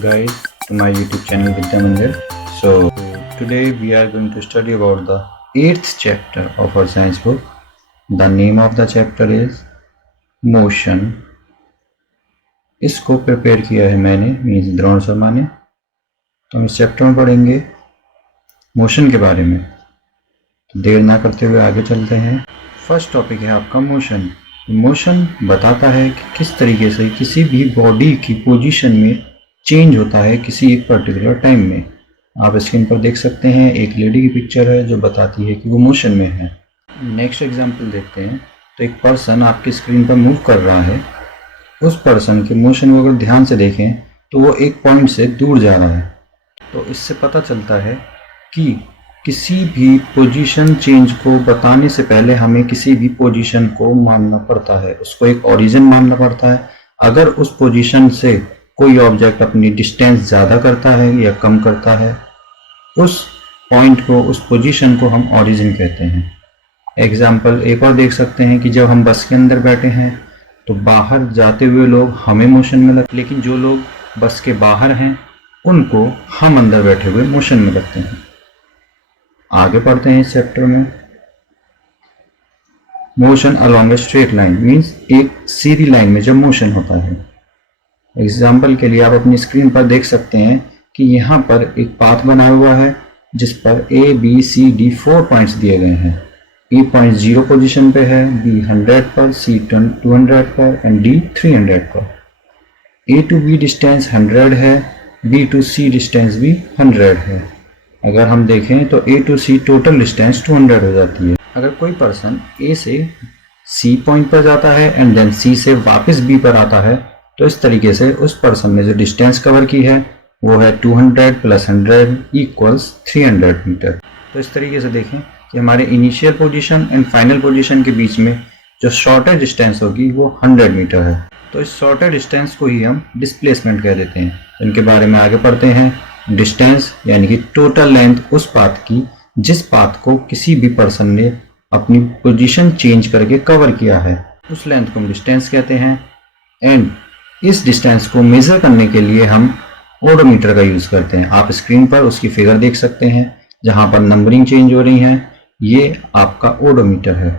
guys to my YouTube channel Vidya Mandir. So today we are going to study about the 8th chapter of our science book. The name of the chapter is Motion. इसको prepare किया है मैंने means Drona Sharma ने। तो हम इस chapter में पढ़ेंगे मोशन के बारे में। तो देर ना करते हुए आगे चलते हैं। फर्स्ट टॉपिक है आपका मोशन। मोशन बताता है कि किस तरीके से किसी भी बॉडी की पोजीशन में चेंज होता है किसी एक पर्टिकुलर टाइम में। आप स्क्रीन पर देख सकते हैं एक लेडी की पिक्चर है जो बताती है कि वो मोशन में है। नेक्स्ट एग्जांपल देखते हैं। तो एक पर्सन आपकी स्क्रीन पर मूव कर रहा है। उस पर्सन के मोशन को अगर ध्यान से देखें तो वो एक पॉइंट से दूर जा रहा है। तो इससे पता चलता है कि किसी भी पोजीशन चेंज को बताने से पहले हमें किसी भी पोजीशन को मानना पड़ता है, उसको एक ओरिजिन मानना पड़ता है। अगर उस पोजीशन से कोई ऑब्जेक्ट अपनी डिस्टेंस ज़्यादा करता है या कम करता है, उस पॉइंट को, उस पोजीशन को हम ओरिजिन कहते हैं। एग्जाम्पल एक और देख सकते हैं कि जब हम बस के अंदर बैठे हैं तो बाहर जाते हुए लोग हमें मोशन में लगते, लेकिन जो लोग बस के बाहर हैं उनको हम अंदर बैठे हुए मोशन में लगते हैं। आगे पढ़ते हैं इस चैप्टर में। Motion along a straight line means एक सीधी लाइन में जब मोशन होता है। एग्जाम्पल के लिए आप अपनी स्क्रीन पर देख सकते हैं कि यहाँ पर एक पाथ बना हुआ है जिस पर A B C D 4 points दिए गए हैं। ए पॉइंट 0 पोजीशन पे है, बी 100 पर, सी 200 पर एंड डी 300 पर। ए टू बी डिस्टेंस 100 है, बी टू सी डिस्टेंस भी 100 है। अगर हम देखें तो ए टू सी टोटल डिस्टेंस 200 हो जाती है। अगर कोई पर्सन ए से सी पॉइंट पर जाता है एंड देन सी से वापस बी पर आता है तो इस तरीके से उस पर्सन ने जो डिस्टेंस कवर की है वो है 200 प्लस 100 इक्वल्स 300 मीटर। तो इस तरीके से देखें कि हमारे initial position and final position के बीच में जो शॉर्टर डिस्टेंस होगी वो 100 मीटर है। तो इस शॉर्टर डिस्टेंस को ही हम डिस्प्लेसमेंट कह देते हैं। इनके बारे में आगे पढ़ते हैं। डिस्टेंस यानी कि टोटल लेंथ उस पाथ की जिस पाथ को किसी भी पर्सन ने अपनी पोजीशन चेंज करके कवर किया है, उस लेंथ को हम डिस्टेंस कहते हैं। एंड इस डिस्टेंस को मेजर करने के लिए हम ओडोमीटर का यूज करते हैं। आप स्क्रीन पर उसकी फिगर देख सकते हैं जहां पर नंबरिंग चेंज हो रही है, ये आपका ओडोमीटर है।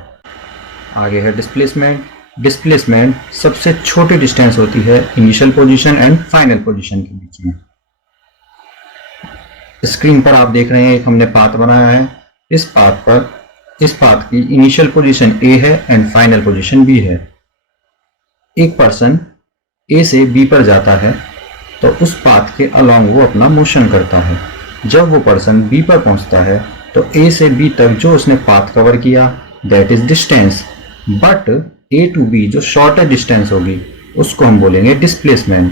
आगे है डिस्प्लेसमेंट। डिस्प्लेसमेंट सबसे छोटी डिस्टेंस होती है initial position and final position के बीच में। स्क्रीन पर आप देख रहे हैं एक हमने पाथ बनाया है। इस पाथ की इनिशियल पोजीशन ए है एंड फाइनल पोजीशन बी है। एक पर्सन ए से बी पर जाता है तो उस पाथ के अलोंग वो अपना मोशन करता है। जब वो पर्सन बी पर पहुंचता है तो ए से बी तक जो उसने पाथ कवर किया that is distance, but A to B जो शॉर्टर डिस्टेंस होगी उसको हम बोलेंगे डिस्प्लेसमेंट।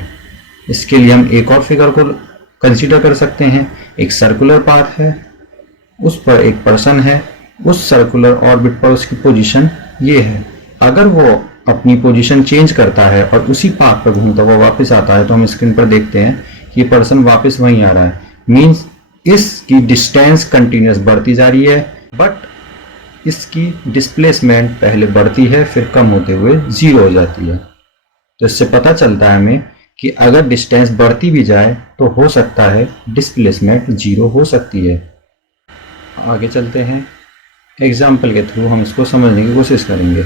इसके लिए हम एक और फिगर को कंसीडर कर सकते हैं। एक सर्कुलर पाथ है, उस पर एक पर्सन है, उस सर्कुलर ऑर्बिट पर उसकी पोजीशन ये है। अगर वो अपनी पोजीशन चेंज करता है और उसी पाथ पर घूमता हुआ वापस आता है तो हम स्क्रीन पर देखते हैं कि ये पर्सन वापस वहीं आ रहा है। मींस इसकी डिस्टेंस कंटिन्यूस बढ़ती जा रही है, बट इसकी डिस्प्लेसमेंट पहले बढ़ती है फिर कम होते हुए 0 हो जाती है। तो इससे पता चलता है हमें कि अगर डिस्टेंस बढ़ती भी जाए तो हो सकता है डिस्प्लेसमेंट 0 हो सकती है। आगे चलते हैं। एग्जाम्पल के थ्रू हम इसको समझने की कोशिश करेंगे।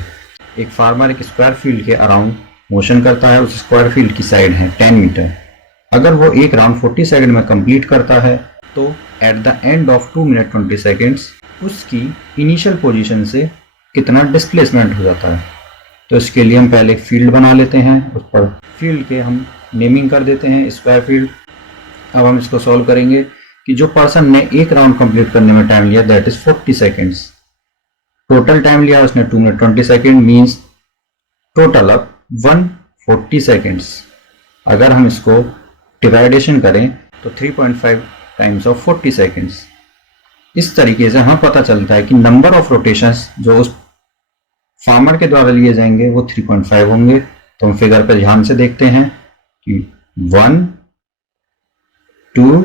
एक फार्मर एक स्क्वायर फील्ड के अराउंड मोशन करता है। उस स्क्वायर फील्ड की साइड है 10 मीटर। अगर वो एक राउंड 40 सेकंड में कंप्लीट करता है तो at the end of 2 minute 20 seconds उसकी इनिशियल पोजीशन से कितना डिस्प्लेसमेंट हो जाता है। तो इसके लिए हम पहले एक फील्ड बना लेते हैं, उस पर फील्ड के हम नेमिंग कर देते हैं स्क्वायर फील्ड। अब हम इसको सॉल्व करेंगे कि जो पर्सन ने एक राउंड कंप्लीट करने में टाइम लिया that is 40 seconds. Total time लिया उसने 2 minute 20 second means total up 140 seconds. अगर हम इसको डिवाइडेशन करें तो 3.5 टाइम्स ऑफ 40 सेकेंड्स। इस तरीके से हमें पता चलता है कि नंबर ऑफ रोटेशंस जो उस फार्मर के द्वारा लिए जाएंगे वो 3.5 होंगे। तो हम फिगर पर ध्यान से देखते हैं कि 1 2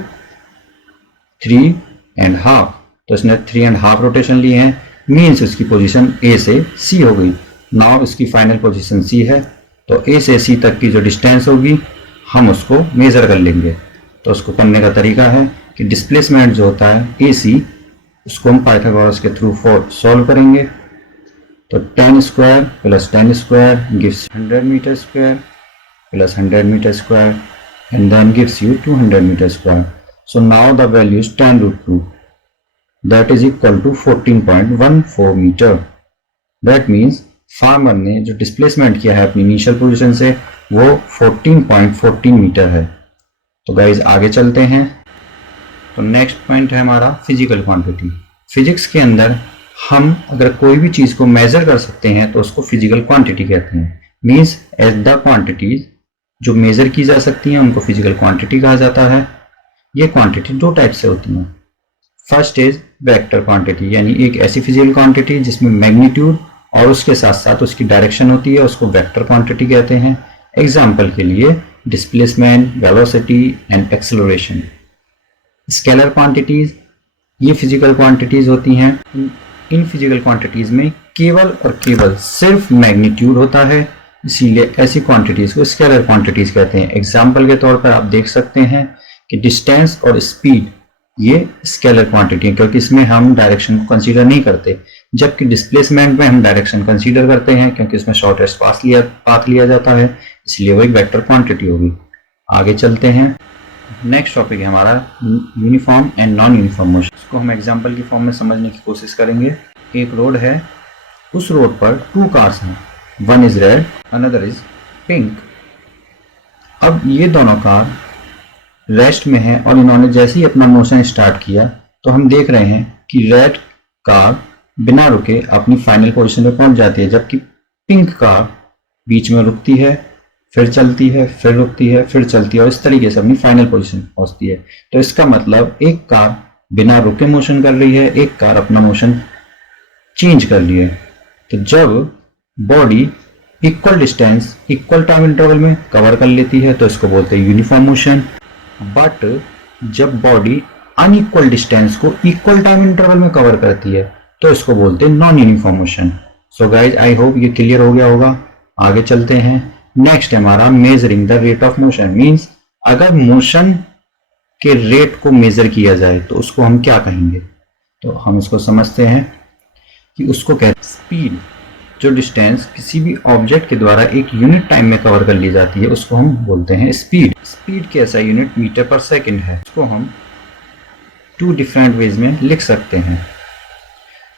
3 एंड हाफ, तो इसने 3.5 रोटेशन लिए हैं। मीन्स उसकी पोजीशन ए से सी हो गई। नाउ इसकी फाइनल पोजीशन सी है तो ए से सी तक की जो डिस्टेंस होगी हम उसको मेजर कर लेंगे। तो उसको करने का तरीका है कि डिस्प्लेसमेंट जो होता है AC, उसको हम पाइथागोरस के थ्रू सॉल्व करेंगे। तो 10 square plus 10 square gives 100 metre square plus 100 metre square and then gives you 200 meter square. So now the value is 10 root 2, that is equal to 14.14 meter. That means farmer ने जो displacement किया है अपनी initial position से वो 14.14 metre है। तो guys आगे चलते हैं। तो नेक्स्ट पॉइंट है हमारा फिजिकल क्वांटिटी। फिजिक्स के अंदर हम अगर कोई भी चीज को मेजर कर सकते हैं तो उसको फिजिकल क्वांटिटी कहते हैं। मीन्स एज द क्वांटिटीज जो मेजर की जा सकती हैं उनको फिजिकल क्वांटिटी कहा जाता है। ये क्वांटिटी दो टाइप से होती हैं। फर्स्ट इज वेक्टर क्वांटिटी, यानी एक ऐसी फिजिकल क्वांटिटी जिसमें मैग्नीट्यूड और उसके साथ साथ उसकी डायरेक्शन होती है, उसको वेक्टर क्वांटिटी कहते हैं। एग्जाम्पल के लिए displacement, velocity and acceleration. Scalar quantities ये फिजिकल क्वांटिटीज होती हैं। इन फिजिकल क्वांटिटीज में केवल और केवल सिर्फ मैग्नीट्यूड होता है, इसीलिए ऐसी क्वांटिटीज को स्केलर क्वांटिटीज कहते हैं। एग्जाम्पल के तौर पर आप देख सकते हैं कि डिस्टेंस और स्पीड ये स्केलर क्वांटिटी है, क्योंकि इसमें हम डायरेक्शन को कंसीडर नहीं करते, जबकि डिस्प्लेसमेंट में हम डायरेक्शन कंसीडर करते हैं क्योंकि इसमें शॉर्टेस्ट पाथ लिया जाता है, इसलिए वो एक वेक्टर क्वांटिटी होगी। आगे चलते हैं। नेक्स्ट टॉपिक है हमारा uniform and non uniform motion. इसको हम एग्जाम्पल की फॉर्म में समझने की कोशिश करेंगे। एक रोड है, उस रोड पर 2 कार्स हैं, one is red another is pink. अब ये दोनों कार रेस्ट में है और इन्होंने जैसे ही अपना मोशन स्टार्ट किया तो हम देख रहे हैं कि रेड कार बिना रुके अपनी फाइनल पोजीशन पे पहुंच जाती है, जबकि पिंक कार बीच में रुकती है, फिर चलती है, फिर रुकती है, फिर चलती है और इस तरीके से अपनी फाइनल पोजीशन पहुंचती है। तो इसका मतलब एक कार बिना रुके मोशन कर रही है, एक कार अपना मोशन चेंज कर रही है। तो जब body equal distance equal time interval में कवर कर लेती है तो इसको बोलते हैं यूनिफॉर्म मोशन। बट जब बॉडी अनइक्वल डिस्टेंस को इक्वल टाइम इंटरवल में कवर करती है तो इसको बोलते हैं non uniform motion. So guys I hope ये क्लियर हो गया होगा। आगे चलते हैं। नेक्स्ट है हमारा measuring the rate of motion. Means अगर मोशन के रेट को मेजर किया जाए तो उसको हम क्या कहेंगे? तो हम इसको समझते हैं कि उसको कहते हैं स्पीड। जो डिस्टेंस किसी भी ऑब्जेक्ट के द्वारा एक यूनिट टाइम में कवर कर ली जाती है उसको हम बोलते हैं स्पीड। स्पीड के ऐसा यूनिट मीटर पर सेकंड है। इसको हम 2 डिफरेंट वेज में लिख सकते हैं।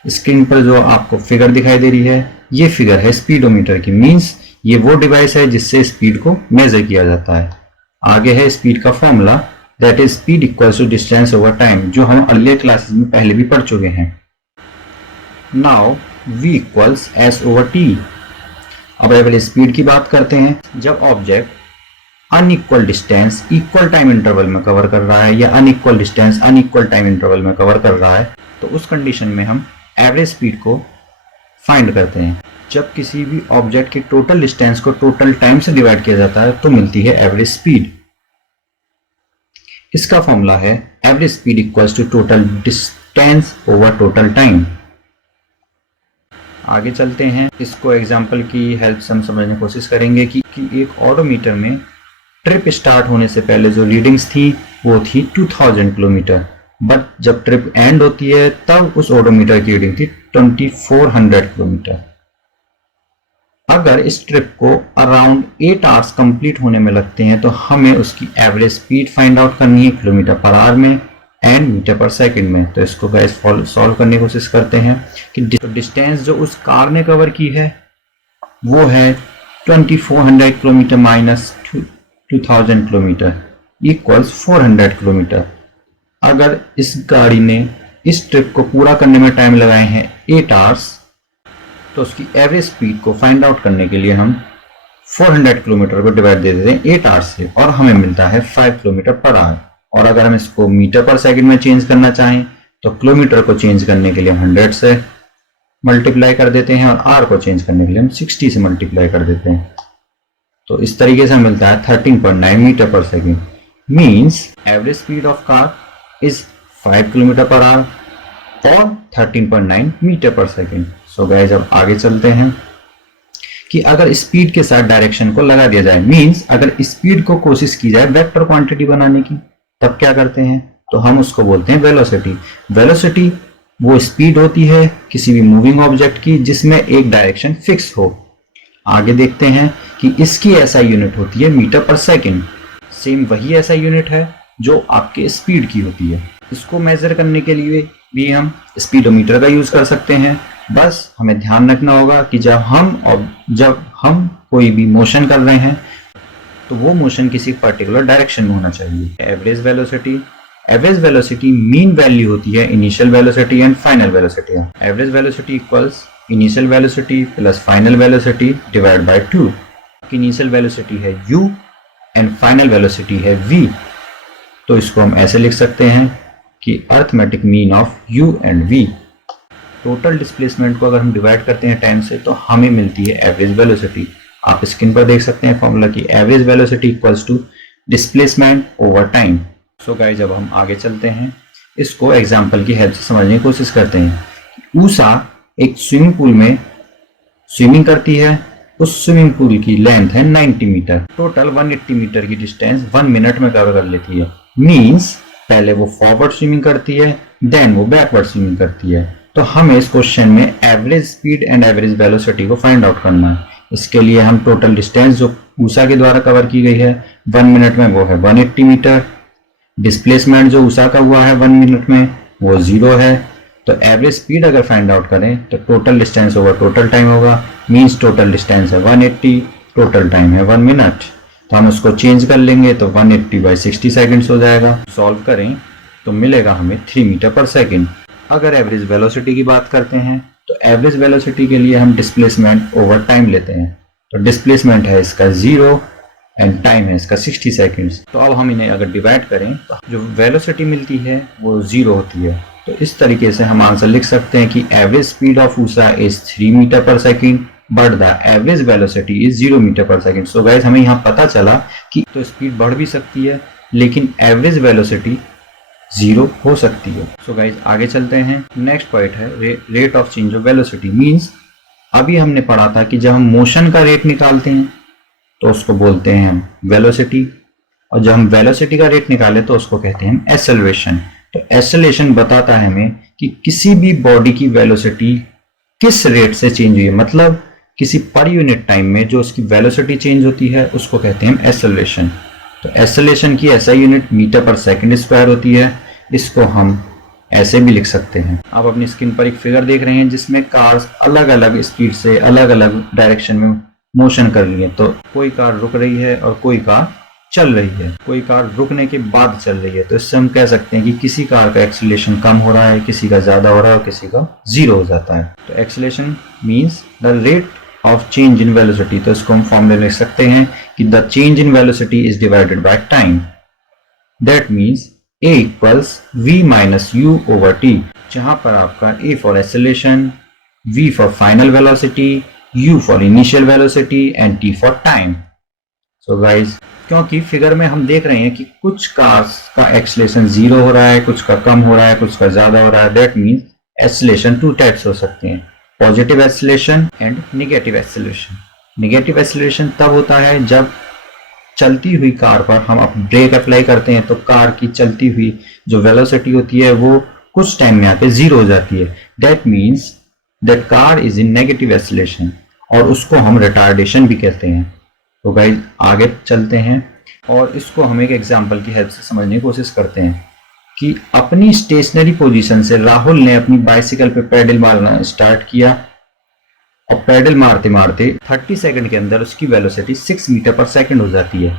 स्क्रीन पर जो आपको फिगर दिखाई दे रही है ये फिगर है स्पीडोमीटर की। मींस ये वो डिवाइस है जिससे स्पीड को मेजर किया जाता है। आगे है स्पीड का formula, that is speed equals to distance over time, जो हम अर्लियर क्लासेस में पहले भी पढ़ चुके हैं। Now v equals s over t। अब पहले स्पीड की बात करते हैं। जब object unequal distance equal time interval में कवर कर रहा है या unequal distance unequal time interval में कवर कर रहा है तो उस कंडीशन में हम एवरेज स्पीड को फाइंड करते हैं। जब किसी भी ऑब्जेक्ट की टोटल डिस्टेंस को टोटल टाइम से डिवाइड किया जाता है तो मिलती है एवरेज स्पीड। इसका फॉर्मूला है average speed equals to total distance over total time. आगे चलते हैं। इसको एग्जांपल की हेल्प से हम समझने की कोशिश करेंगे कि एक ऑडोमीटर में ट्रिप स्टार्ट होने से पहले जो रीडिंग्स थी वो थी 2000 किलोमीटर, बट जब ट्रिप एंड होती है तब उस ऑडोमीटर की रीडिंग थी 2400 किलोमीटर। अगर इस ट्रिप को अराउंड 8 आवर्स कंप्लीट होने में लगते हैं तो हमें उसकी एवरेज स्पीड फाइंड आउट करनी है किलोमीटर पर आवर में एंड मीटर पर सेकंड में। तो इसको गाइस सॉल्व करने की कोशिश करते हैं कि डिस्टेंस जो उस कार ने कवर की है वो है 2400 kilometre minus 2000 kilometre equals 400 kilometre. अगर इस गाड़ी ने इस ट्रिप को पूरा करने में टाइम लगाए हैं 8 आवर्स तो उसकी एवरेज स्पीड को फाइंड आउट करने के लिए हम 400 किलोमीटर को डिवाइड दे देते हैं 8 आवर्स से और हमें मिलता है 5 किलोमीटर पर आवर। और अगर हम इसको मीटर पर सेकंड में चेंज करना चाहें तो किलोमीटर को चेंज करने के लिए हम 100 से मल्टीप्लाई कर देते हैं और आर को चेंज करने के लिए हम 60 से मल्टीप्लाई कर देते हैं। तो इस तरीके से मिलता है 13.9 मीटर पर second. Means average speed of car is 5 kilometre per hour और 13.9 मीटर पर सेकंड। सो गाइस अब आगे चलते हैं कि अगर स्पीड के साथ डायरेक्शन को लगा दिया जाए, मींस अगर स्पीड को कोशिश की जाए वेक्टर क्वांटिटी बनाने की, तब क्या करते हैं, तो हम उसको बोलते हैं वेलोसिटी। वेलोसिटी वो स्पीड होती है किसी भी मूविंग ऑब्जेक्ट की जिसमें एक डायरेक्शन फिक्स हो। आगे देखते हैं कि इसकी ऐसा यूनिट होती है मीटर पर सेकेंड। सेम वही ऐसा यूनिट है जो आपके स्पीड की होती है। इसको मेजर करने के लिए भी हम स्पीडोमीटर का यूज कर सकते हैं। बस हमें ध्यान रखना होगा कि जब हम कोई भी मोशन कर रहे हैं तो वो मोशन किसी पर्टिकुलर डायरेक्शन में होना चाहिए। एवरेज वेलोसिटी मीन वैल्यू होती है initial velocity and final velocity. Average velocity equals initial velocity plus final velocity divide by 2। Initial velocity है u एंड फाइनल वेलोसिटी है v। तो इसको हम ऐसे लिख सकते हैं कि arithmetic mean of u and v। Total displacement को अगर हम डिवाइड करते हैं टाइम से तो हमें मिलती है एवरेज वेलोसिटी। आप स्क्रीन पर देख सकते हैं फॉर्मूला की average velocity equals to displacement over time. So guys जब हम आगे चलते हैं इसको एग्जांपल की हेल्प से समझने की कोशिश करते हैं। ऊषा एक स्विमिंग पूल में स्विमिंग करती है। उस स्विमिंग पूल की लेंथ है 90 मीटर। टोटल 180 मीटर की डिस्टेंस 1 मिनट में कवर कर लेती है। मींस पहले वो फॉरवर्ड स्विमिंग करती है देन वो बैकवर्ड स्विमिंग करती है। तो हमें इस क्वेश्चन में average speed and average velocity को फाइंड आउट करना है। इसके लिए हम टोटल डिस्टेंस जो ऊषा के द्वारा कवर की गई है 1 मिनट में वो है 180 मीटर। डिस्प्लेसमेंट जो ऊषा का हुआ है 1 मिनट में वो 0 है। तो एवरेज स्पीड अगर फाइंड आउट करें तो total distance over total time होगा। मींस टोटल डिस्टेंस है 180, टोटल टाइम है 1 मिनट। तो हम उसको चेंज कर लेंगे तो 180 बाई 60 सेकेंड्स हो जाएगा। सॉल्व करें तो मिलेगा हमें 3 मीटर पर सेकेंड। अगर एवरेज वेलोसिटी की बात करते हैं तो एवरेज वेलोसिटी के लिए हम डिस्प्लेसमेंट ओवर टाइम लेते हैं। तो डिस्प्लेसमेंट है इसका 0 एंड टाइम है इसका 60 सेकेंड्स। तो अब हम इन्हें अगर डिवाइड करें तो जो वेलोसिटी मिलती है वो 0 होती है। तो इस तरीके से हम आंसर लिख सकते हैं कि average speed of Usha is 3 metre per second but the average velocity is 0 metre per second. So guys हमें यहाँ पता चला कि तो स्पीड बढ़ भी सकती है लेकिन एवरेज वेलोसिटी 0 हो सकती है। सो गाइस आगे चलते हैं। नेक्स्ट पॉइंट है rate of change of velocity. Means अभी हमने पढ़ा था कि जब हम मोशन का रेट निकालते हैं तो उसको बोलते हैं हम वेलोसिटी, और जब हम वेलोसिटी का रेट निकालें तो उसको कहते हैं हम एक्सेलरेशन। तो एक्सेलरेशन बताता है हमें कि किसी भी बॉडी की वेलोसिटी किस रेट से चेंज हुई है, मतलब किसी पर यूनिट टाइम में जो उसकी वेलोसिटी चेंज होती है उसको कहते हैं हम एक्सेलरेशन। तो एक्सेलरेशन की ऐसा यूनिट मीटर पर सेकंड स्क्वायर होती है। इसको हम ऐसे भी लिख सकते हैं। आप अपनी स्क्रीन पर एक फिगर देख रहे हैं जिसमें कार्स अलग अलग स्पीड से अलग अलग डायरेक्शन में मोशन कर रही है। तो कोई कार रुक रही है और कोई कार चल रही है, कोई कार रुकने के बाद चल रही है। तो इससे हम कह सकते हैं कि किसी कार का एक्सेलरेशन कम हो रहा है, किसी का ज्यादा हो रहा है और किसी का 0 हो जाता है। तो acceleration means the rate of change in velocity. तो इसको हम फॉर्मूले लिख सकते हैं कि the change in velocity is divided by time. That means a equals v minus u over t, जहां पर आपका a for acceleration, v for final velocity, u for initial velocity and t for time. So guys क्योंकि figure में हम देख रहे हैं कि कुछ कार्स का एक्सेलरेशन 0 हो रहा है, कुछ का कम हो रहा है, कुछ का ज्यादा हो रहा है। दैट मींस एक्सेलरेशन 2 टाइप्स हो सकते हैं, positive acceleration and negative acceleration. Negative acceleration तब होता है जब चलती हुई कार पर हम ब्रेक अप्लाई करते हैं तो कार की चलती हुई जो वेलोसिटी होती है वो कुछ टाइम में आके 0 हो जाती है। That means that car is in negative acceleration, और उसको हम रिटार्डेशन भी कहते हैं। तो गाइस आगे चलते हैं और इसको हम एक एग्जांपल की हेल्प से समझने की कोशिश करते हैं कि अपनी स्टेशनरी पोजीशन से राहुल ने अपनी बाइसिकल पे पैडल मारना स्टार्ट किया और पैडल मारते मारते 30 सेकंड के अंदर उसकी वेलोसिटी 6 मीटर पर सेकंड हो जाती है।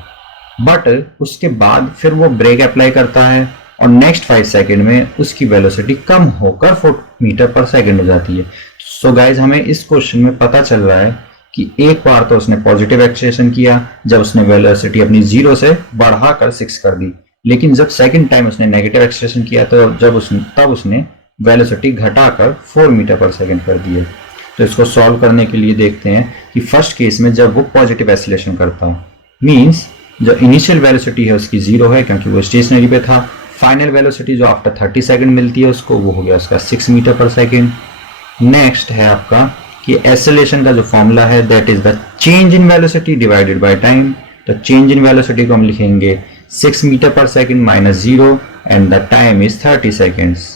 बट उसके बाद फिर वो ब्रेक अप्लाई करता है और नेक्स्ट 5 सेकंड में उसकी वेलोसिटी कम होकर 4 मीटर पर सेकंड हो जाती है। सो गाइज हमें इस क्वेश्चन में पता चल रहा है कि एक बार तो उसने पॉजिटिव एक्सेलरेशन किया जब उसने वेलोसिटी अपनी 0 से बढ़ाकर 6 कर दी, लेकिन जब सेकंड टाइम उसने नेगेटिव एक्सेलरेशन किया तो तब उसने वेलोसिटी घटाकर 4 मीटर पर सेकंड कर दी है। तो इसको सॉल्व करने के लिए देखते हैं कि फर्स्ट केस में जब वो पॉजिटिव एक्सेलरेशन करता है मींस जो इनिशियल वेलोसिटी है उसकी 0 है क्योंकि वो स्टेशनरी पे था। फाइनल वेलोसिटी जो आफ्टर 30 सेकंड मिलती है उसको वो हो गया उसका 6 मीटर पर सेकंड। नेक्स्ट है आपका कि एक्सेलरेशन का जो फॉर्मूला है that is the change in velocity divided by time. तो चेंज इन वेलोसिटी को हम लिखेंगे 6 metre per second minus 0 and the time is 30 seconds.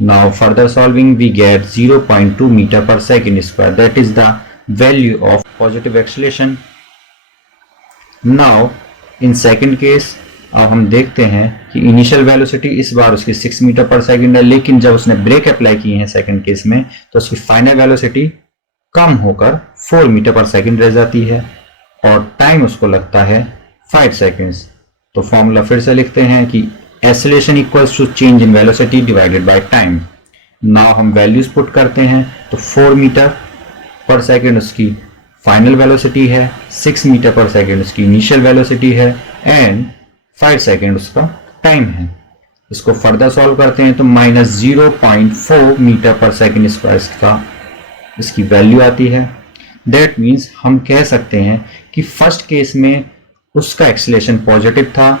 Now further solving we get 0.2 meter per second square, that is the value of positive acceleration. Now in second case अब हम देखते हैं कि initial velocity इस बार उसकी 6 metre per second है, लेकिन जब उसने ब्रेक अप्लाई किए हैं सेकंड केस में तो उसकी फाइनल वेलोसिटी कम होकर 4 मीटर पर सेकेंड रह जाती है और टाइम उसको लगता है 5 seconds. तो फॉर्मूला फिर से लिखते हैं कि acceleration equals to change in velocity divided by time. Now हम वैल्यूज पुट करते हैं तो 4 मीटर पर सेकेंड उसकी फाइनल वेलोसिटी है, 6 मीटर पर सेकेंड उसकी इनिशियल वेलोसिटी है एंड 5 सेकेंड उसका टाइम है. इसको फर्दर सॉल्व करते हैं तो minus 0.4 metre per second square का इसकी वैल्यू आती है. दैट मीन्स हम कह सकते हैं कि फर्स्ट केस में उसका एक्सेलरेशन पॉजिटिव था,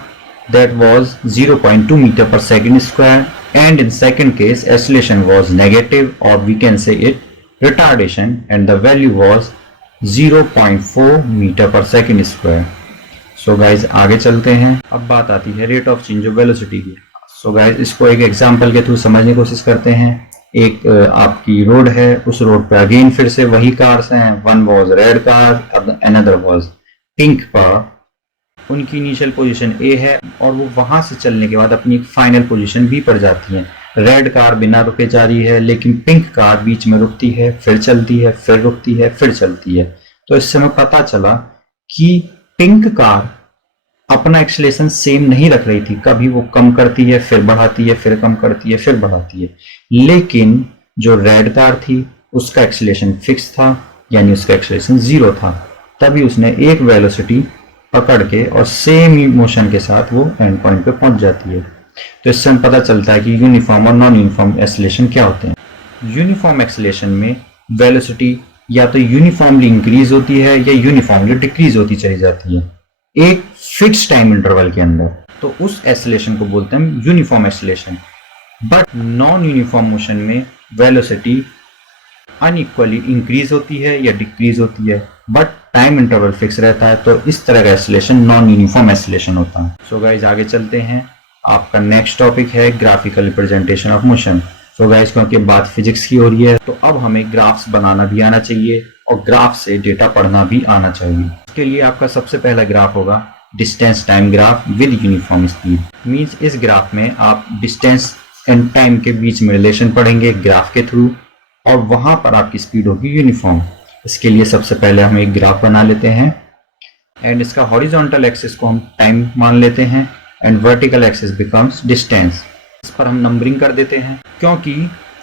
that was 0.2 metre per second square, and in second case acceleration was negative और we can say it retardation and the value was 0.4 metre per second square. So guys आगे चलते हैं. अब बात आती है rate of change of velocity की. So guys इसको एक एग्जांपल के थ्रू समझने की कोशिश करते हैं. एक आपकी रोड है, उस रोड पर अगेन फिर से वही कार्स हैं. One was red car, another was pink car. उनकी इनिशियल पोजीशन ए है और वो वहां से चलने के बाद अपनी फाइनल पोजीशन बी पर जाती है. रेड कार बिना रुके जा रही है, लेकिन पिंक कार बीच में रुकती है, फिर चलती है, फिर रुकती है, फिर चलती है. तो इससे हमें पता चला कि पिंक कार अपना एक्सेलरेशन सेम नहीं रख रही थी. कभी वो कम करती है, फिर बढ़ाती है, फिर कम करती है, फिर बढ़ाती है. लेकिन जो रेड कार थी उसका एक्सेलरेशन फिक्स था, यानी उसका एक्सेलरेशन 0 था. तभी उसने एक वेलोसिटी पकड़ के और सेम मोशन के साथ वो एंड पॉइंट पे पहुंच जाती है. तो इससे हम पता चलता है कि यूनिफॉर्म और नॉन यूनिफॉर्म एक्सेलरेशन क्या होते हैं. यूनिफॉर्म एक्सेलरेशन में वेलोसिटी या तो यूनिफॉर्मली इंक्रीज होती है या यूनिफॉर्मली डिक्रीज होती चली जाती है एक फिक्स टाइम इंटरवल के अंदर. तो उस एक्सेलरेशन को बोलते हैं uniform acceleration. But non uniform motion में वेलोसिटी अनइक्वली इंक्रीज होती है या डिक्रीज होती है, बट टाइम इंटरवल फिक्स रहता है. तो इस तरह का एक्सेलरेशन नॉन यूनिफॉर्म एक्सेलरेशन होता है. सो गाइज आगे चलते हैं. आपका नेक्स्ट टॉपिक है graphical representation of motion. So guys क्योंकि बात फिजिक्स की हो रही है तो अब हमें ग्राफ्स बनाना भी आना चाहिए और ग्राफ से डेटा पढ़ना भी आना चाहिए. इसके लिए आपका सबसे पहला ग्राफ होगा distance time graph with uniform speed. Means इस ग्राफ में आप डिस्टेंस एंड टाइम के बीच में रिलेशन पढ़ेंगे ग्राफ के थ्रू और वहां पर आपकी स्पीड होगी यूनिफॉर्म. इसके लिए सबसे पहले हम एक ग्राफ बना लेते हैं एंड इसका हॉरिजॉन्टल एक्सिस को हम टाइम मान लेते हैं and vertical axis becomes distance. इस पर हम नंबरिंग कर देते हैं क्योंकि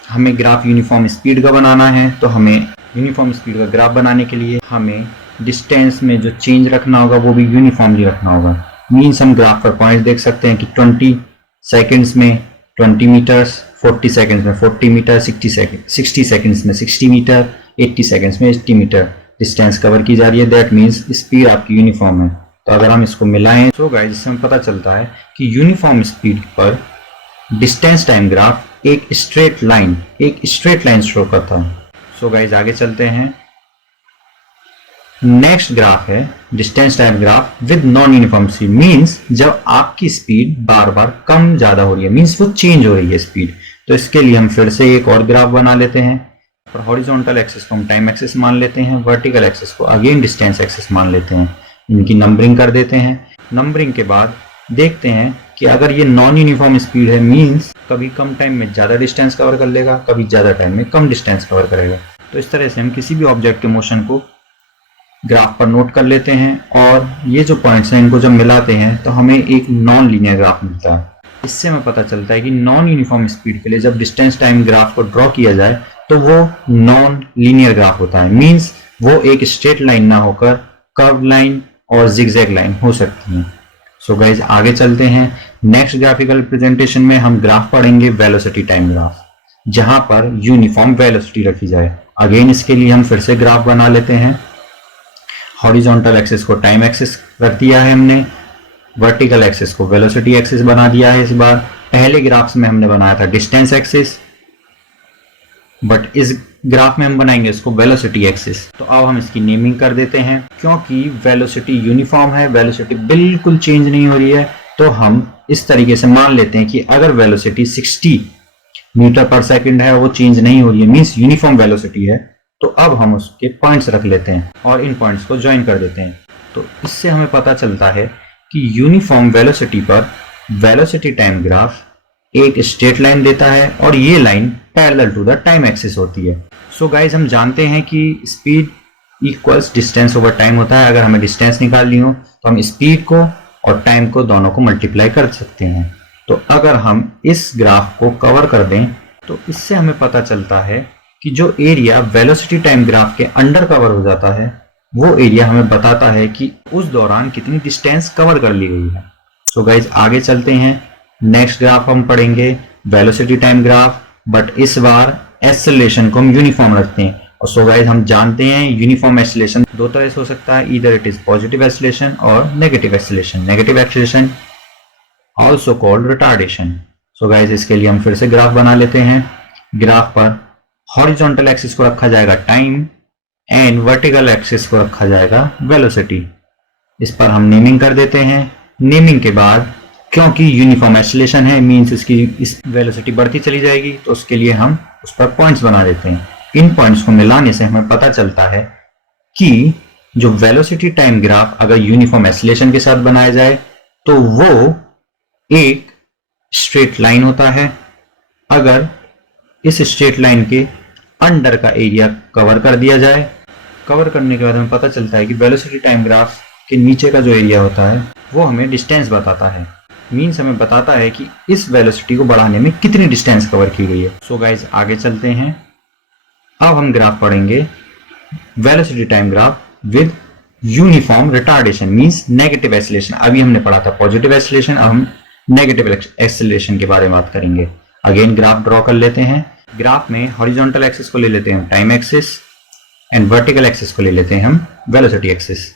हमें ग्राफ यूनिफॉर्म स्पीड का बनाना है. तो हमें यूनिफॉर्म स्पीड का ग्राफ बनाने के लिए हमें डिस्टेंस में जो चेंज रखना होगा वो भी यूनिफॉर्मली रखना होगा. मीन्स हम ग्राफ पर पॉइंट देख सकते हैं कि 20 सेकेंड्स में 20 मीटर्स, 40 सेकेंड्स में 40 मीटर, 60 सेकेंड्स में 60 मीटर, 80 सेकेंड्स में 80 मीटर डिस्टेंस कवर की जा रही है. दैट मीन्स स्पीड आपकी यूनिफॉर्म है. तो अगर हम इसको मिलाएं तो गाइस इससे हमें पता चलता है कि यूनिफॉर्म स्पीड पर डिस्टेंस टाइम ग्राफ एक स्ट्रेट लाइन शो करता है. सो गाइस आगे चलते हैं. नेक्स्ट ग्राफ है distance time graph with non uniform speed. Means जब आपकी स्पीड बार बार कम ज्यादा हो रही है, मींस वो चेंज हो रही है स्पीड. तो इसके लिए हम फिर से एक और ग्राफ बना लेते हैं. पर हॉरिजॉन्टल एक्सिस को हम टाइम एक्सिस मान लेते हैं, वर्टिकल एक्सिस को अगेन डिस्टेंस एक्सिस मान लेते हैं. इनकी नंबरिंग कर देते हैं. नंबरिंग के बाद देखते हैं कि अगर ये नॉन यूनिफॉर्म स्पीड है मींस कभी कम टाइम में ज्यादा डिस्टेंस कवर कर लेगा, कभी ज्यादा टाइम में कम डिस्टेंस कवर करेगा. तो इस तरह से हम किसी भी ऑब्जेक्ट के मोशन को ग्राफ पर नोट कर लेते हैं और ये जो पॉइंट्स हैं इनको जब मिलाते हैं तो हमें एक नॉन लीनियर ग्राफ मिलता है. इससे हमें पता चलता है कि नॉन यूनिफॉर्म स्पीड के लिए जब डिस्टेंस टाइम ग्राफ को ड्रॉ किया जाए तो वो नॉन लीनियर ग्राफ होता है. मींस वो एक स्ट्रेट लाइन ना होकर कर्व लाइन और जिगजैग लाइन हो सकती है. सो गाइज आगे चलते हैं. नेक्स्ट ग्राफिकल रिप्रेजेंटेशन में हम ग्राफ पढ़ेंगे वेलोसिटी टाइम ग्राफ, जहां पर यूनिफॉर्म वेलोसिटी रखी जाए. अगेन इसके लिए हम फिर से ग्राफ बना लेते हैं. हॉरिजॉन्टल एक्सिस को टाइम एक्सिस रख दिया है हमने, वर्टिकल एक्सिस को वेलोसिटी एक्सिस बना दिया है. इस बार पहले ग्राफ्स में हमने बनाया था डिस्टेंस एक्सिस, बट इस ग्राफ में हम बनाएंगे इसको वेलोसिटी एक्सिस। तो अब हम इसकी नेमिंग कर देते हैं। क्योंकि वेलोसिटी यूनिफॉर्म है, वेलोसिटी बिल्कुल चेंज नहीं हो रही है, तो हम इस तरीके से मान लेते हैं कि अगर वेलोसिटी 60 मीटर पर सेकंड है, वो चेंज नहीं हो रही है, मींस यूनिफॉर्म वेलोसिटी है, तो अब हम उसके पॉइंट्स रख लेते हैं और इन पॉइंट्स को ज्वाइन कर देते हैं। तो इससे हमें पता चलता है कि यूनिफॉर्म वेलोसिटी पर वेलोसिटी टाइम ग्राफ एक स्ट्रेट लाइन देता है और ये line parallel to the time axis होती है। सो गाइज हम जानते हैं कि speed equals distance over time होता है। अगर हमें डिस्टेंस निकालनी हो तो हम स्पीड को और टाइम को दोनों को मल्टीप्लाई कर सकते हैं। तो अगर हम इस ग्राफ को कवर कर दें तो इससे हमें पता चलता है कि जो एरिया वेलोसिटी टाइम ग्राफ के अंडर कवर हो जाता है, वो एरिया हमें बताता है कि उस दौरान कितनी डिस्टेंस कवर कर ली गई है। सो गाइज आगे चलते हैं। नेक्स्ट ग्राफ हम पढ़ेंगे वेलोसिटी टाइम ग्राफ, बट इस बार एक्सेलरेशन को हम यूनिफॉर्म रखते हैं। और सो गाइज हम जानते हैं यूनिफॉर्म एक्सेलरेशन दो तरह से हो सकता है, either it is positive acceleration और negative acceleration. Negative acceleration also called retardation. So guys इसके लिए हम फिर से ग्राफ बना लेते हैं। ग्राफ पर हॉरिजॉन्टल एक्सिस को रखा जाएगा टाइम एंड वर्टिकल एक्सिस को रखा जाएगा वेलोसिटी। इस पर हम नेमिंग कर देते हैं। नेमिंग के बाद क्योंकि यूनिफॉर्म एक्सेलरेशन है, मींस इसकी इस वेलोसिटी बढ़ती चली जाएगी, तो उसके लिए हम उस पर पॉइंट्स बना देते हैं। इन पॉइंट्स को मिलाने से हमें पता चलता है कि जो वेलोसिटी टाइम ग्राफ अगर यूनिफॉर्म एक्सेलरेशन के साथ बनाया जाए तो वो एक स्ट्रेट लाइन होता है। अगर इस स्ट्रेट लाइन के अंडर का एरिया कवर कर दिया जाए, कवर करने के बाद हमें पता चलता है कि वेलोसिटी टाइम ग्राफ के नीचे का जो एरिया होता है वो हमें डिस्टेंस बताता है। मीन्स हमें बताता है कि इस वेलोसिटी को बढ़ाने में कितनी डिस्टेंस कवर की गई है। सो गाइज आगे चलते हैं। अब हम ग्राफ पढ़ेंगे velocity time graph with uniform retardation, means negative acceleration. अभी हमने पढ़ा था पॉजिटिव एक्सेलरेशन, अब हम नेगेटिव एक्सेलरेशन के बारे में बात करेंगे। अगेन ग्राफ ड्रॉ कर लेते हैं। ग्राफ में हॉरिजॉन्टल एक्सिस को ले लेते हैं time axis and vertical axis को ले लेते हैं हम वेलोसिटी एक्सिस।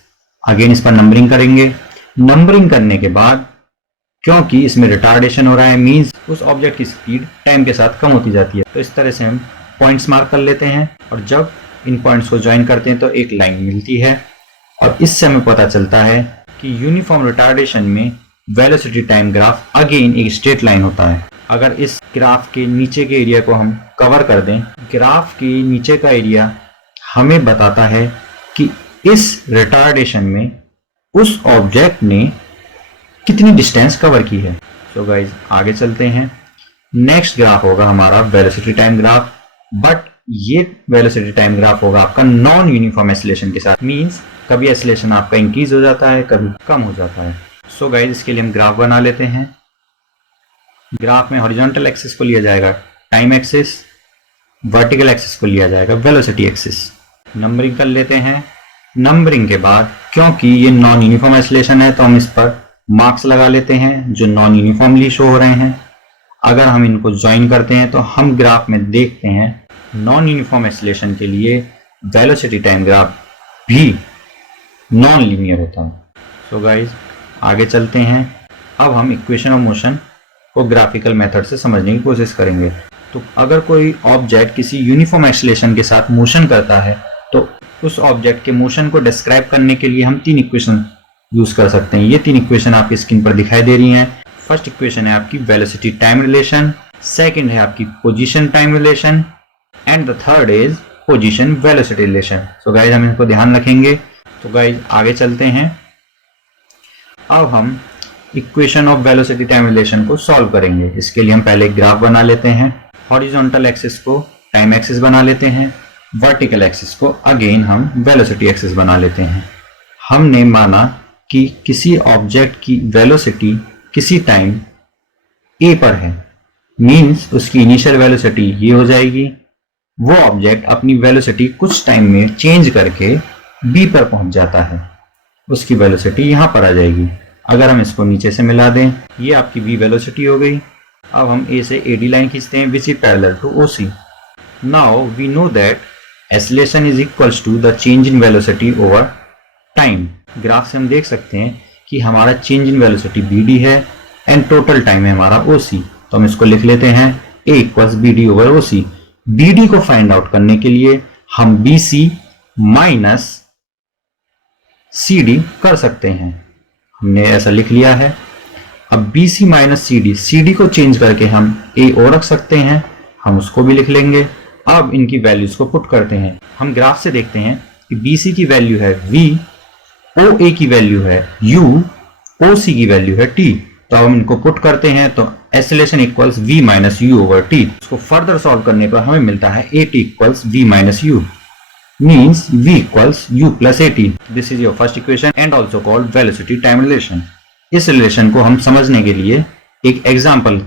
अगेन इस पर नंबरिंग करेंगे। नंबरिंग करने के बाद क्योंकि इसमें रिटार्डेशन हो रहा है, मींस उस ऑब्जेक्ट की स्पीड टाइम के साथ कम होती जाती है, तो इस तरह से हम पॉइंट्स मार्क कर लेते हैं और जब इन पॉइंट्स को ज्वाइन करते हैं तो एक लाइन मिलती है। और इससे हमें पता चलता है कि यूनिफॉर्म रिटार्डेशन में वेलोसिटी टाइम ग्राफ अगेन एक स्ट्रेट लाइन होता है। अगर इस ग्राफ के नीचे के एरिया को हम कवर कर दें, ग्राफ के नीचे का एरिया हमें बताता है कि इस रिटार्डेशन में उस ऑब्जेक्ट ने कितनी डिस्टेंस कवर की है। सो गाइज आगे चलते हैं। नेक्स्ट ग्राफ होगा हमारा वेलोसिटी टाइम ग्राफ, बट ये वेलोसिटी टाइम ग्राफ होगा आपका नॉन यूनिफॉर्म एक्सेलरेशन के साथ, मींस कभी एक्सेलरेशन आपका इंक्रीज हो जाता है, कभी कम हो जाता है। सो गाइज इसके लिए हम ग्राफ बना लेते हैं। ग्राफ में हॉरिजॉन्टल एक्सिस को लिया जाएगा टाइम एक्सिस, वर्टिकल एक्सिस को लिया जाएगा वेलोसिटी एक्सिस। नंबरिंग कर लेते हैं। नंबरिंग के बाद क्योंकि ये नॉन यूनिफॉर्म एक्सेलरेशन है तो हम इस पर मार्क्स लगा लेते हैं जो नॉन यूनिफॉर्मली शो हो रहे हैं। अगर हम इनको ज्वाइन करते हैं तो हम ग्राफ में देखते हैं नॉन यूनिफॉर्म एक्सेलरेशन के लिए वेलोसिटी टाइम ग्राफ भी नॉन लीनियर होता है। सो गाइज आगे चलते हैं। अब हम इक्वेशन ऑफ मोशन को ग्राफिकल मेथड से समझने की कोशिश करेंगे। तो अगर कोई ऑब्जेक्ट किसी यूनिफॉर्म एक्सेलरेशन के साथ मोशन करता है तो उस ऑब्जेक्ट के मोशन को डिस्क्राइब करने के लिए हम तीन इक्वेशन यूज कर सकते हैं। ये तीन इक्वेशन आपकी स्क्रीन पर दिखाई दे रही हैं। फर्स्ट इक्वेशन है आपकी वेलोसिटी टाइम रिलेशन, सेकंड है आपकी position time relation and the third is position velocity relation. So guys हम इनको ध्यान रखेंगे। तो गाइज आगे चलते हैं। अब हम equation of velocity time relation को सॉल्व करेंगे। इसके लिए हम पहले एक ग्राफ बना लेते हैं। हॉरिजॉन्टल एक्सिस को टाइम एक्सिस बना लेते हैं, वर्टिकल एक्सिस को अगेन हम वेलोसिटी एक्सिस बना लेते हैं। हमने माना कि किसी ऑब्जेक्ट की वेलोसिटी किसी टाइम ए पर है, मींस उसकी इनिशियल वेलोसिटी ये हो जाएगी। वो ऑब्जेक्ट अपनी वेलोसिटी कुछ टाइम में चेंज करके बी पर पहुंच जाता है, उसकी वेलोसिटी यहां पर आ जाएगी। अगर हम इसको नीचे से मिला दें, ये आपकी बी वेलोसिटी हो गई। अब हम ए से एडी लाइन खींचते हैं which is parallel to OC. Now we know that acceleration is equals to the change in velocity over time. Graph से हम देख सकते हैं कि हमारा change in velocity B D है एंड टोटल टाइम है हमारा ओ सी। तो हम इसको लिख लेते हैं ए इक्वल्स बी डी ओवर ओ सी, BD को फाइंड आउट करने के लिए हम BC माइनस CD कर सकते हैं। हमने ऐसा लिख लिया है। अब BC माइनस CD को चेंज करके हम AO रख सकते हैं, हम उसको भी लिख लेंगे। अब इनकी वैल्यूज को पुट करते हैं। हम ग्राफ से देखते हैं कि BC की वैल्यू है V, OA की वैल्यू है U, OC की वैल्यू है T। तो हम इनको पुट करते हैं तो acceleration equals V minus U over T। इसको फर्दर सॉल्व करने पर हमें मिलता है AT equals V minus U, means V equals U plus AT. This is your first equation and also called velocity time relation. इस relation को हम समझने के लिए एक एग्जाम्पल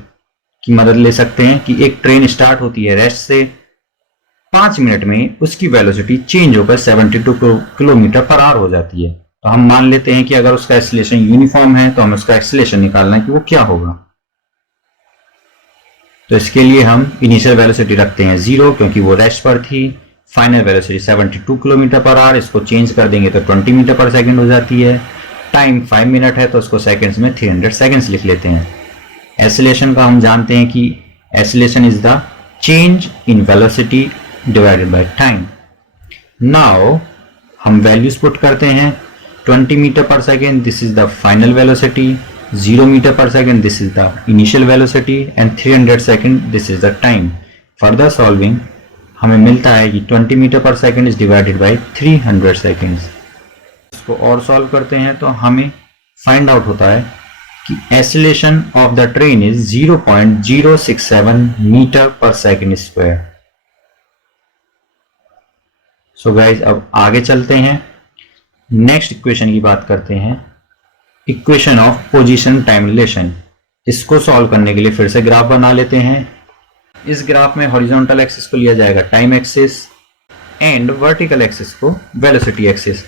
की मदद ले सकते हैं कि एक ट्रेन स्टार्ट होती है रेस्ट से, 5 मिनट में उसकी वेलोसिटी चेंज होकर 72 किलोमीटर पर आवर हो जाती है। तो हम मान लेते हैं कि अगर उसका एक्सीलरेशन यूनिफॉर्म है तो हमें उसका एक्सीलरेशन निकालना है कि वो क्या होगा। तो इसके लिए हम इनिशियल वेलोसिटी रखते हैं 0 क्योंकि वो रेस्ट पर थी। Final velocity 72 kilometre per hour, इसको चेंज कर देंगे तो 20 मीटर पर सेकंड हो जाती है। टाइम 5 मिनट है तो उसको सेकंड्स में 300 सेकंड्स लिख लेते हैं। एक्सीलरेशन का हम जानते हैं कि acceleration is the change in velocity divided by time. Now हम वैल्यूज पुट करते हैं। 20 metre per second, this is the final velocity. 0 metre per second, this is the initial velocity and 300 second, this is the time. Further solving हमें मिलता है कि 20 metre per second is divided by 300 seconds. इसको और solve करते हैं तो हमें फाइंड आउट होता है कि acceleration of the train is 0.067 metre per second square. So guys अब आगे चलते हैं, नेक्स्ट इक्वेशन की बात करते हैं, equation of position time relation. इसको सॉल्व करने के लिए फिर से ग्राफ बना लेते हैं। इस ग्राफ में हॉरिजॉन्टल एक्सिस को लिया जाएगा time axis and vertical axis को वेलोसिटी एक्सिस।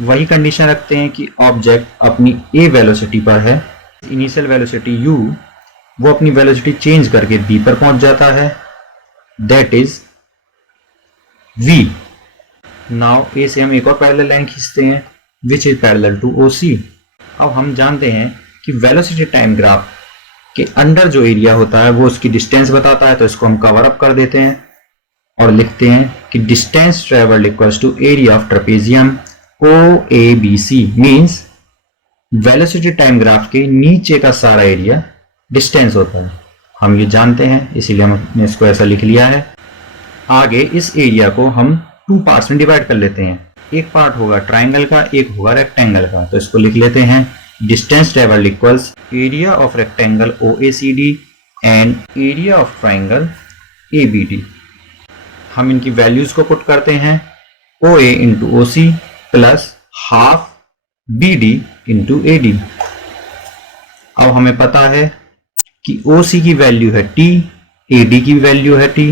वही कंडीशन रखते हैं कि ऑब्जेक्ट अपनी a वेलोसिटी पर है, इनिशियल वेलोसिटी u, वो अपनी वेलोसिटी चेंज करके b पर पहुंच जाता है, that is v। Now a से हम एक और पैरेलल लाइन खींचते हैं which is parallel to OC। अब हम जानते हैं कि वेलोसिटी टाइम ग्राफ के अंडर जो एरिया होता है वो उसकी डिस्टेंस बताता है, तो इसको हम कवर अप कर देते हैं और लिखते हैं कि distance travelled equals to area of trapezium OABC। Means velocity time graph के नीचे का सारा एरिया डिस्टेंस होता है। हम ये जानते हैं इसीलिए हमने इसको ऐसा लिख लिया है। आगे इस एरिया को हम 2 पार्ट्स में डिवाइड कर लेते हैं। एक पार्ट होगा ट्राइंगल का, एक होगा रेक्टेंगल का। तो इसको लिख लेते हैं distance travelled equals area of rectangle OACD and area of triangle ABD। हम इनकी वैल्यूज को पुट करते हैं, OA into OC plus half BD into AD। अब हमें पता है कि OC की वैल्यू है T, AD की वैल्यू है T,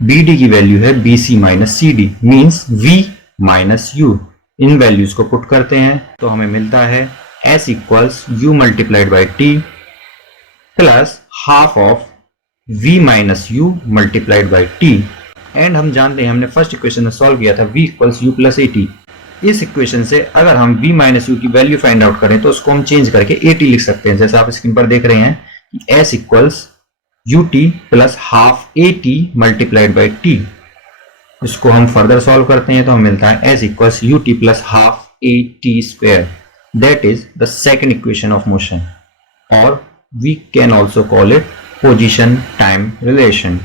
BD की वैल्यू है BC minus CD, means V minus U। इन वैल्यूज को पुट करते हैं तो हमें मिलता है S equals U multiplied by T plus half of V minus U multiplied by T। And हम जानते हैं, हमने फर्स्ट इक्वेशन में सॉल्व किया था V equals U plus AT। इस इक्वेशन से अगर हम V माइनस U की वैल्यू फाइंड आउट करें तो उसको हम चेंज करके AT लिख सकते हैं। जैसे आप स्क्रीन पर देख रहे हैं कि S equals UT plus half AT multiplied by T। इसको हम फर्दर सॉल्व करते हैं तो हमें मिलता है S equals UT plus half AT square. That is the second equation of motion, or we can also call it position time relation.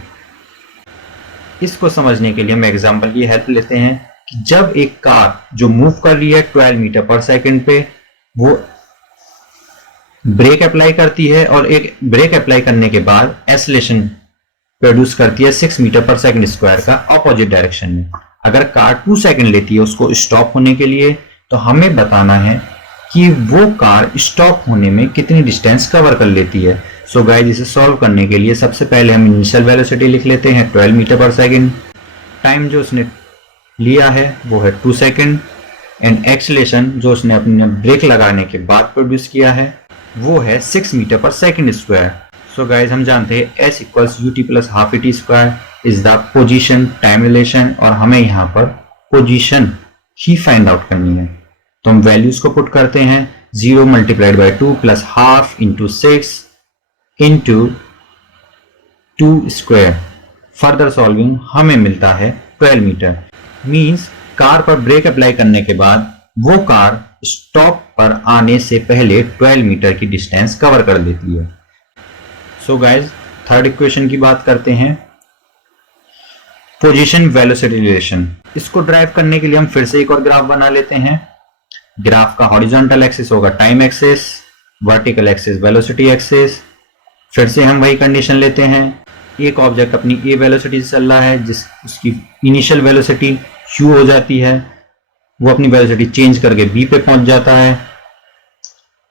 इसको समझने के लिए हम एग्जांपल की हेल्प लेते हैं कि जब एक कार जो मूव कर रही है 12 मीटर पर सेकंड पे, वो ब्रेक अप्लाई करती है और एक ब्रेक अप्लाई करने के बाद एक्सीलरेशन प्रोड्यूस करती है 6 मीटर पर सेकंड स्क्वायर का ऑपोजिट डायरेक्शन में। अगर कार 2 सेकंड लेती है उसको स्टॉप होने के लिए, तो हमें बताना है कि वो कार स्टॉप होने में कितनी डिस्टेंस कवर कर लेती है। सो गाइस, इसे सॉल्व करने के लिए सबसे पहले हम इनिशियल वेलोसिटी लिख लेते हैं 12 मीटर पर सेकंड। टाइम जो उसने लिया है वो है 2 सेकंड एंड एक्सीलरेशन जो उसने अपने ब्रेक लगाने के बाद प्रोड्यूस किया है वो है 6 मीटर पर सेकंड स्क्वायर। सो गाइस, हम जानते हैं S equals UT plus half AT square is the position time relation, और हमें यहाँ पर पोजीशन ही फाइंड आउट करनी है। तो हम वैल्यूज को पुट करते हैं 0 multiplied by 2 plus half into 6 into 2 square. Further solving हमें मिलता है 12 मीटर। मींस कार पर ब्रेक अप्लाई करने के बाद वो कार स्टॉप पर आने से पहले 12 मीटर की डिस्टेंस कवर कर लेती है। सो गाइज, थर्ड इक्वेशन की बात करते हैं, पोजीशन वेलोसिटी रिलेशन। इसको ड्राइव करने के लिए हम फिर से एक और ग्राफ बना लेते हैं। ग्राफ का हॉरिजॉन्टल एक्सिस होगा time axis, vertical axis velocity axis. फिर से हम वही कंडीशन लेते हैं, एक ऑब्जेक्ट अपनी ए वेलोसिटी से चल रहा है, जिस उसकी इनिशियल वेलोसिटी u हो जाती है, वो अपनी वेलोसिटी चेंज करके v पे पहुंच जाता है,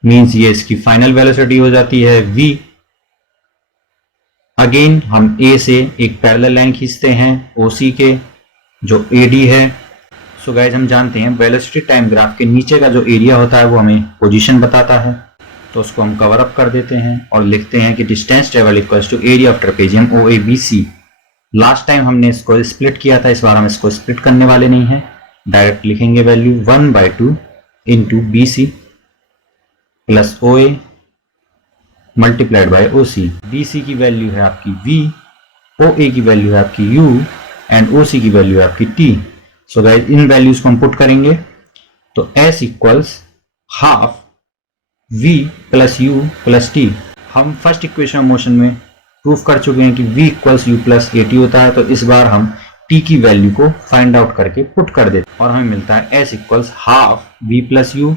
मींस ये इसकी फाइनल वेलोसिटी हो जाती है v। अगेन हम a से एक पैरेलल लाइन खींचते हैं OC के, जो AD है। सो गाइज, हम जानते हैं वेलोसिटी टाइम ग्राफ के नीचे का जो एरिया होता है वो हमें पोजीशन बताता है, तो उसको हम कवर अप कर देते हैं और लिखते हैं कि distance travel equals to area of trapezium OABC। Last time हमने इसको स्प्लिट किया था, इस बार हम इसको स्प्लिट करने वाले नहीं हैं, डायरेक्ट लिखेंगे value 1/2 into BC plus OA multiplied by OC। BC की वैल्यू है आपकी V, OA की वैल्यू है आपकी U एंड OC की वैल्यू है आपकी T। सो गाइस, इन वैल्यूज को हम पुट करेंगे तो S equals half V plus U plus T। हम फर्स्ट इक्वेशन मोशन में प्रूफ कर चुके हैं कि V equals U plus AT होता है, तो इस बार हम T की वैल्यू को फाइंड आउट करके पुट कर देते हैं और हमें मिलता है S equals half V plus U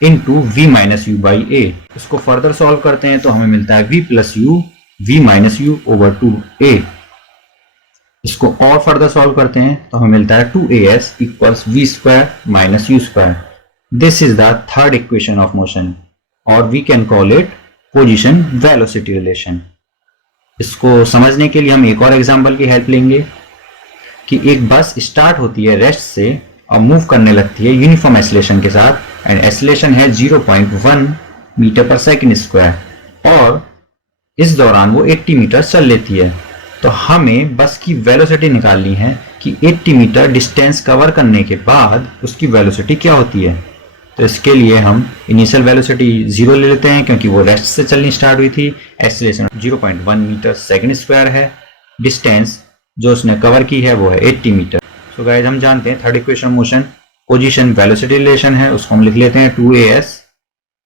into V minus U by A। इसको फर्दर सॉल्व करते हैं तो हमें मिलता है V plus U V minus U over 2A। इसको और फर्दर सॉल्व करते हैं तो हमें मिलता है 2AS equals V square minus U square. This is the third equation of motion और we can call it position velocity relation. इसको समझने के लिए हम एक और एग्जांपल की हेल्प लेंगे कि एक बस स्टार्ट होती है रेस्ट से और मूव करने लगती है यूनिफॉर्म एक्सेलरेशन के साथ, एंड एक्सेलरेशन है 0.1 मीटर पर सेकंड स्क्वायर, और इस दौरान वो 80 मीटर चल लेती है। तो हमें बस की वेलोसिटी निकालनी है कि 80 मीटर डिस्टेंस कवर करने के बाद उसकी वेलोसिटी क्या होती है। तो इसके लिए हम इनिशियल वेलोसिटी 0 ले लेते हैं क्योंकि वो रेस्ट से चलनी स्टार्ट हुई थी, एक्सेलरेशन 0.1 मीटर सेकंड स्क्वायर है, डिस्टेंस जो उसने कवर की है वो है 80 मीटर। सो गाइस, हम जानते हैं third equation motion position velocity relation है, उसको हम लिख लेते हैं 2AS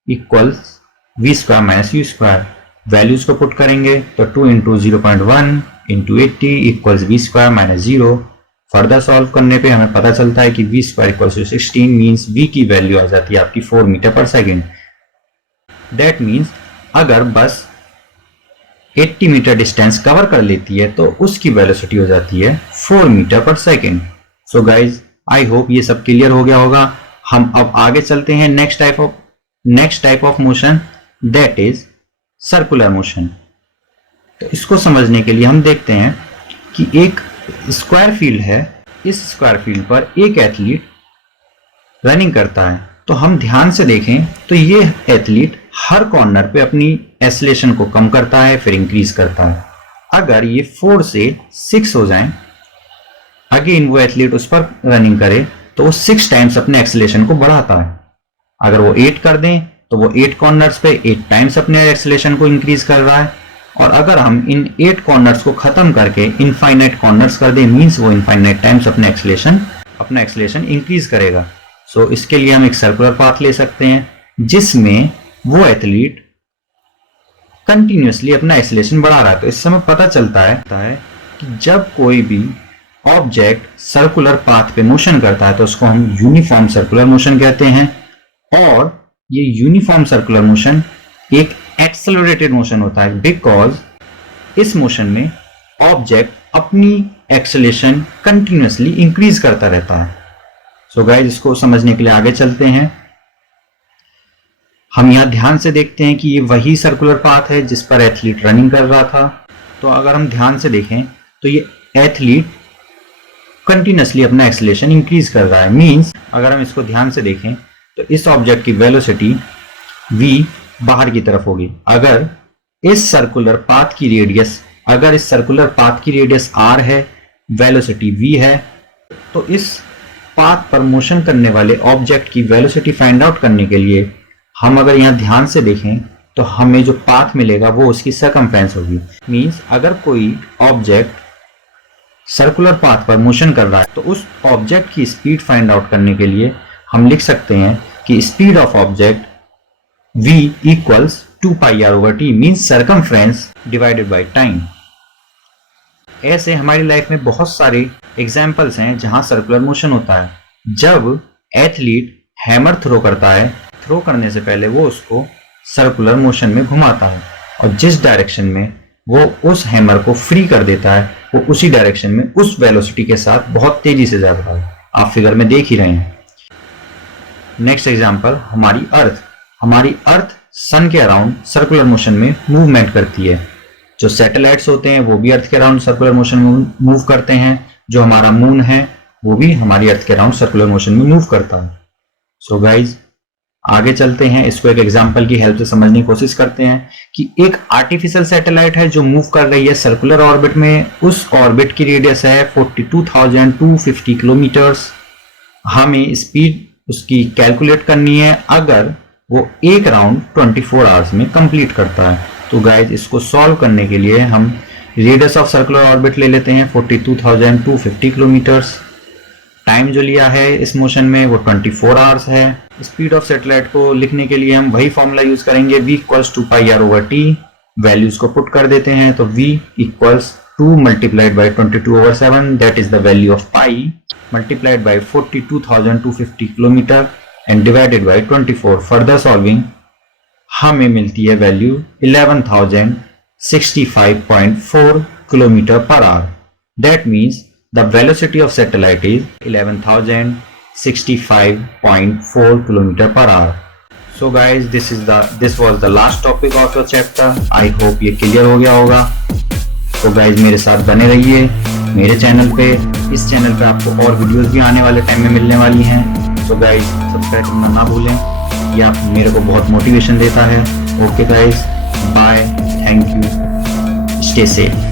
equals V square minus U square. Values को पुट करेंगे तो 2 into 0.1 into 80 equals V square minus 0। Further solve करने पे हमें पता चलता है कि V square equals to 16 means V की वैल्यू आ जाती है आपकी 4 metre per second. That means अगर बस 80 मीटर डिस्टेंस कवर कर लेती है तो उसकी वेलोसिटी हो जाती है 4 metre per second. So guys, I hope ये सब क्लियर हो गया होगा। हम अब आगे चलते हैं next type of motion, that is circular motion. तो इसको समझने के लिए हम देखते हैं कि एक स्क्वायर फील्ड है, इस स्क्वायर फील्ड पर एक एथलीट रनिंग करता है। तो हम ध्यान से देखें तो ये एथलीट हर कॉर्नर पे अपनी एक्सेलरेशन को कम करता है फिर इंक्रीज करता है। अगर ये 4 से 6 हो जाए, अगेन वो एथलीट उस पर रनिंग करे तो वो 6 टाइम्स अपने एक्सेलरेशन को बढ़ाता है। अगर वो 8 कर दें तो वो 8 कॉर्नर्स पे 8 टाइम्स अपने एक्सेलरेशन को इंक्रीज कर रहा है। और अगर हम इन 8 कॉर्नर्स को खत्म करके इनफाइनाइट कॉर्नर्स कर दें, मींस वो इनफाइनाइट टाइम्स अपना एक्सेलरेशन इंक्रीज करेगा। सो इसके लिए हम एक सर्कुलर पाथ ले सकते हैं जिसमें वो एथलीट कंटिन्यूअसली अपना एक्सेलरेशन बढ़ा रहा है। तो इससे हमें पता चलता है कि जब कोई भी ऑब्जेक्ट सर्कुलर पाथ पे मोशन करता है तो उसको हम यूनिफॉर्म सर्कुलर मोशन कहते हैं, और ये यूनिफॉर्म सर्कुलर मोशन एक एक्सेलरेटेड मोशन होता है बिकॉज इस मोशन में ऑब्जेक्ट अपनी एक्सेलरेशन कंटिन्यूअसली इंक्रीज करता रहता है। सो गाइस, इसको समझने के लिए आगे चलते हैं। हम यहां ध्यान से देखते हैं कि ये वही सर्कुलर पाथ है जिस पर एथलीट रनिंग कर रहा था। तो अगर हम ध्यान से देखें तो ये एथलीट कंटिन्यूअसली अपना एक्सेलरेशन इंक्रीज कर रहा है। मींस अगर हम इसको ध्यान से देखें तो इस ऑब्जेक्ट की वेलोसिटी v बाहर की तरफ होगी। अगर इस सर्कुलर पाथ की रेडियस r है, वेलोसिटी v है, तो इस पाथ पर मोशन करने वाले ऑब्जेक्ट की वेलोसिटी फाइंड आउट करने के लिए हम अगर यहां ध्यान से देखें तो हमें जो पाथ मिलेगा वो उसकी सरकमफ्रेंस होगी। मींस अगर कोई ऑब्जेक्ट सर्कुलर पाथ पर मोशन कर रहा है, तो उस ऑब्जेक्ट की स्पीड फाइंड आउट करने के लिए हम लिख सकते हैं कि speed of object v equals 2πr/t means circumference divided by time. ऐसे हमारी लाइफ में बहुत सारे एग्जाम्पल्स हैं जहां सर्कुलर मोशन होता है। जब एथलीट हैमर थ्रो करता है, थ्रो करने से पहले वो उसको सर्कुलर मोशन में घुमाता है और जिस डायरेक्शन में वो उस हैमर को फ्री कर देता है वो उसी डायरेक्शन में उस वेलोसिटी के साथ बहुत तेजी से जाता है। आप फिगर में देख ही रहे हैं। नेक्स्ट एग्जांपल, हमारी अर्थ सन के अराउंड सर्कुलर मोशन में मूवमेंट करती है। जो सैटेलाइट्स होते हैं वो भी अर्थ के अराउंड सर्कुलर मोशन में मूव करते हैं। जो हमारा मून है वो भी हमारी अर्थ के अराउंड सर्कुलर मोशन में मूव करता है। सो गाइज, आगे चलते हैं, इसको एक एग्जांपल की हेल्प से समझने की कोशिश करते हैं कि एक आर्टिफिशियल सैटेलाइट है जो मूव कर रही है सर्कुलर ऑर्बिट में। उस ऑर्बिट की रेडियस है 42,250 किलोमीटर्स। हमें स्पीड उसकी कैलकुलेट करनी है अगर वो एक राउंड 24 आवर्स में कंप्लीट करता है। तो गाइज, इसको सॉल्व करने के लिए हम रेडियस ऑफ सर्कुलर ऑर्बिट ले लेते हैं 42,250 किलोमीटर्स। टाइम जो लिया है इस मोशन में वो 24 आवर्स है। स्पीड ऑफ सैटेलाइट को लिखने के लिए हम वही फॉर्मूला यूज करेंगे, v इक्वल्स 2πr/t। वैल्यूज को पुट कर देते हैं तो v equals 2 multiplied by 22/7 that is the value of pi multiplied by 42,250 kilometre and divided by 24। Further solving हमें मिलती है value 11,065.4 kilometre per hour. That means the velocity of satellite is 11,065.4 km per hour. So guys, this was the last topic of your chapter. I hope ये clear हो गया होगा। तो guys, मेरे साथ बने रहिए मेरे चैनल पे। इस चैनल पे आपको और वीडियोस भी आने वाले टाइम में मिलने वाली हैं। तो guys, सब्सक्राइब करना ना भूलें, ये आप मेरे को बहुत मोटिवेशन देता है। Okay guys, bye, thank you, stay safe.